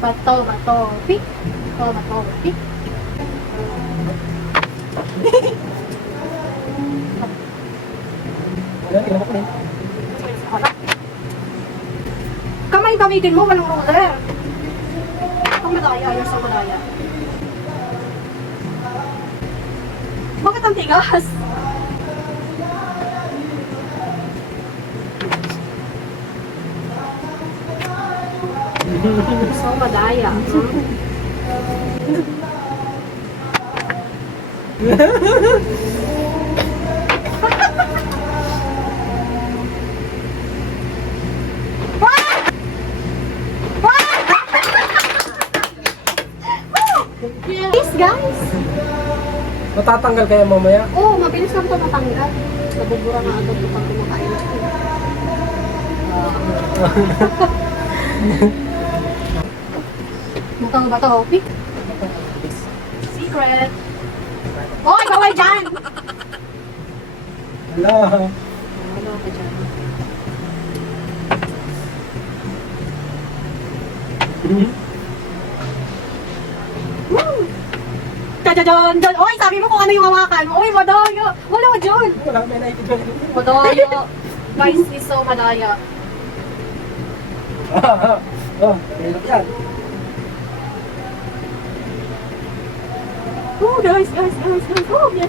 Bato, pick. Bato, pick. Kamay gamitin mo, walang roller. Ang madaya, yung sa madaya. Bakit ang tigas? So madaya. Yes, guys. Matatanggal kaya mamaya? Oo, mabilis lang ito matanggal. Nabubura na agad ito pag kumakain. Butang ba ito? Pick. Secret. Oy, bawal dyan! Wala. Wala ka dyan. Woo! Jajajan! Oy, sabi mo kung ano yung hawakan. Oy, madaya! Wala dyan! Wala, may naitibig. Madaya! Guys, is so madaya. Hirap yan. Oh, guys. Oh, yes.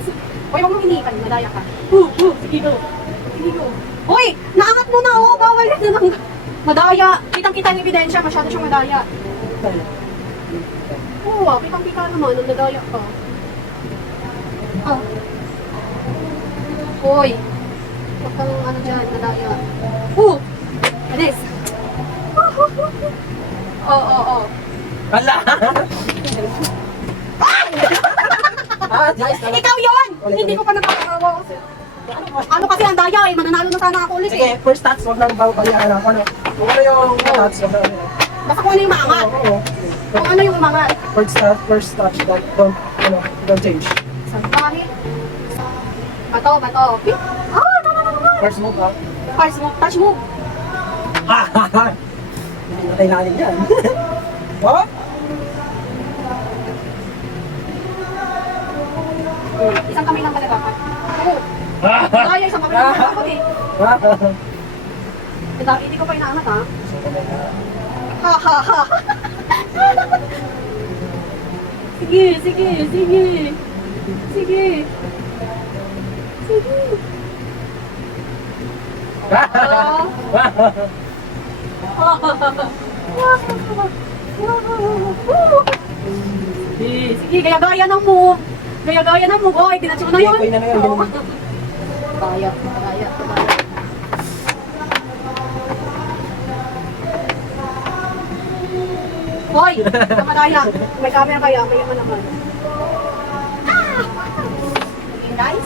Oy, huwag mong hinipan. Madaya ka. Sige go. Oy, naangat mo na, oh. Bawal na lang. Madaya. Kitang-kita ang ebidensya. Masyado siyang madaya. Oo, kitang-kita naman. Ang madaya ka. Oy. Huwag kang ano dyan. Madaya. Alis. Oh. Wala! Guys, Ikaw yun! Hindi ko pa nakakagawa. Ano kasi ang daya eh, mananalo na sana ako ulit sige, eh. first touch, wag lang balikan ako. Kung ano yung touch, wag lang. Basta kung ano yung maangat. Oo. Kung ano yung umangat. First touch, don't change. Sabahin. Bato. No. First move, ha? First move, touch move. Hindi na kailangan yan. What? Isang kamay lang pala dapat. Daya, isang kamay lang dapat eh. Hindi ko pa inaangat ha. Ha. Sige. Sige, gaya-gaya ng move. Oy, dinatso ko na yun. Okay na yun. Gaya. Hoy, kamadaya. May camera kaya, kaya mo naman. Okay, guys.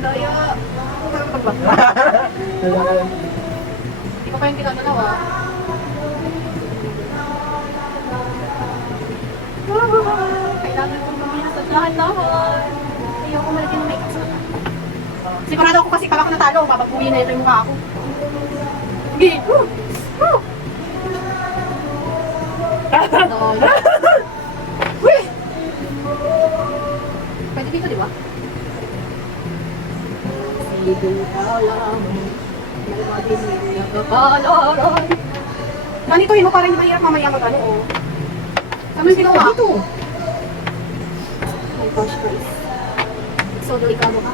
Daya. Hindi ko pa yung ginagalaw ah. Kailangan kong luminas at lahat-lahat. Ayoko malagyan ng makeup sa mata. Sigurado ako kasi pag ako natalo, babagpuyin na ito yung mukha ako. Sige! Wih! Pwede dito, di ba? Sigong alam, may madinig na kapalaran. Ganituhin mo para hindi mahirap mamaya mag-ano, oh. Ano yung ginawa? Dito. My gosh, guys. So, delikado ka.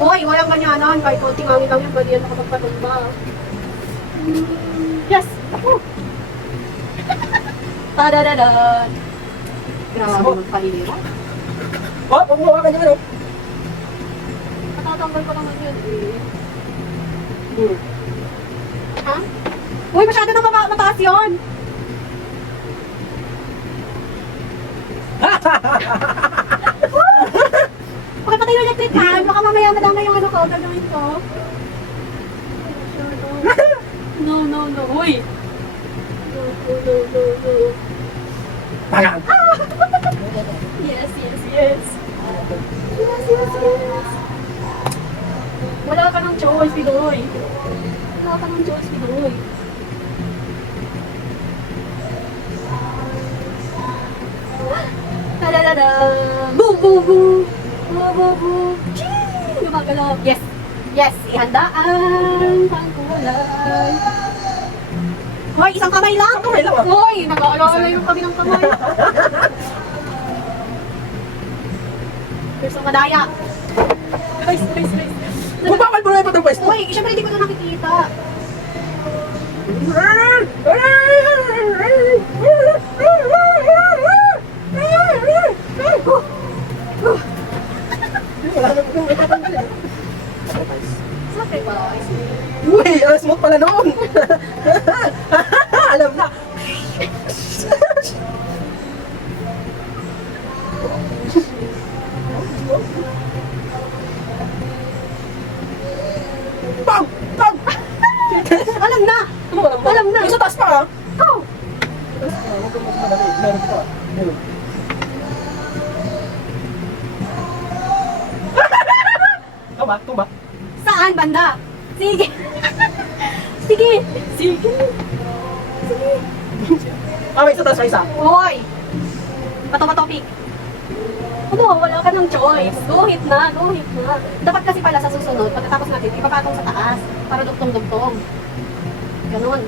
Hoy, walang ganyanan. Kahit konting hangin lang yun, pwede yan nakapagpatumba. Yes! Tadadadan! Grabe magpahira. Pagbuha ka niya, Matatanggal ko naman yun eh. Ha? Uy, masyado na mataas yun! Pakipatay yung electric fan, baka mamaya madama yung ano ko, gagawin ko. No. Uy! No. Tagang. Yes. Yes. choice, Pidoy. Wala ka ng choice, Pidoy. Ta-da-da-da! Boom, boom, boom! Boom, boom, boom! Ching! Gumagalaw. Yes! Yes! Ihandaan ang kulay. Hoy, isang kamay lang! Isang kamay lang, ah. Hoy, nag-aalala yung kami ng kamay. There's ang madaya. Guys. Kung bawal mo na yung pwesto. Hoy, syempre hindi ko na nakikita. Sacrifice. Uy, smooth pala noon. Alam na. Bam! Bam! Alam na! Ano alam mo? Alam na. Yung sa taas pa, ha? Go! Huwag kang magmadali. Meron pa. Meron. Tumba. Saan banda? Sige. Sige. Sige. Sige. May isa taas, may isa. Hoy! Bato-bato pick. Ano, wala ka ng choice. Go hit na. Dapat kasi pala sa susunod, pagkatapos natin, ipapatong sa taas para dugtong-dugtong. Ganon.